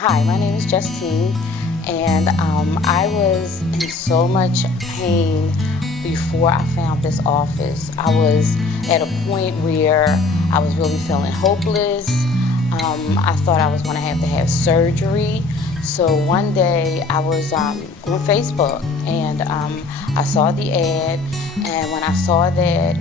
Hi, my name is Justine, and I was in so much pain before I found this office. I was at a point where I was really feeling hopeless. I thought I was going to have surgery. So one day I was on Facebook, and I saw the ad, and when I saw that,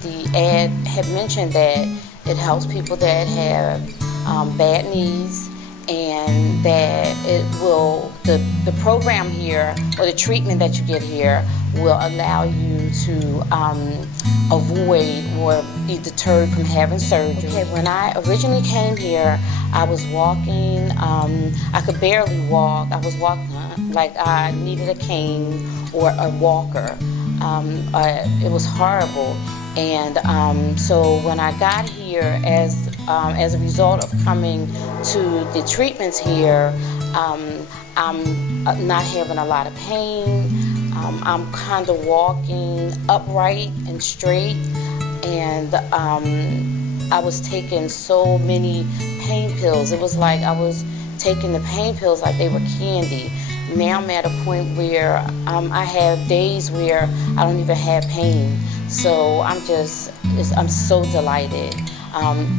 the ad had mentioned that it helps people that have bad knees, and that the program here, or the treatment that you get here, will allow you to avoid or be deterred from having surgery. Okay, when I originally came here, I was walking, I could barely walk. I was walking like I needed a cane or a walker. It was horrible. And so when I got here, as a result of coming to the treatments here, I'm not having a lot of pain. I'm kind of walking upright and straight, and I was taking so many pain pills. It was like I was taking the pain pills like they were candy. Now I'm at a point where I have days where I don't even have pain. So I'm so delighted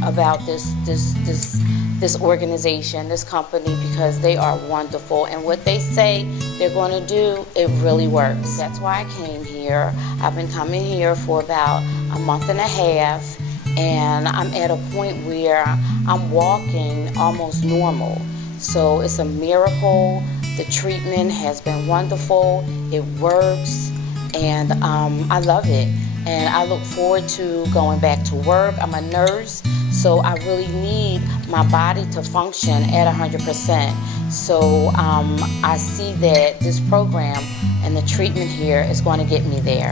about this organization, this company, because they are wonderful, and what they say they're going to do, it really works. That's why I came here. I've been coming here for about a month and a half, and I'm at a point where I'm walking almost normal. So it's a miracle. The treatment has been wonderful. It works, and I love it. And I look forward to going back to work. I'm a nurse, so I really need my body to function at 100%. So I see that this program and the treatment here is going to get me there.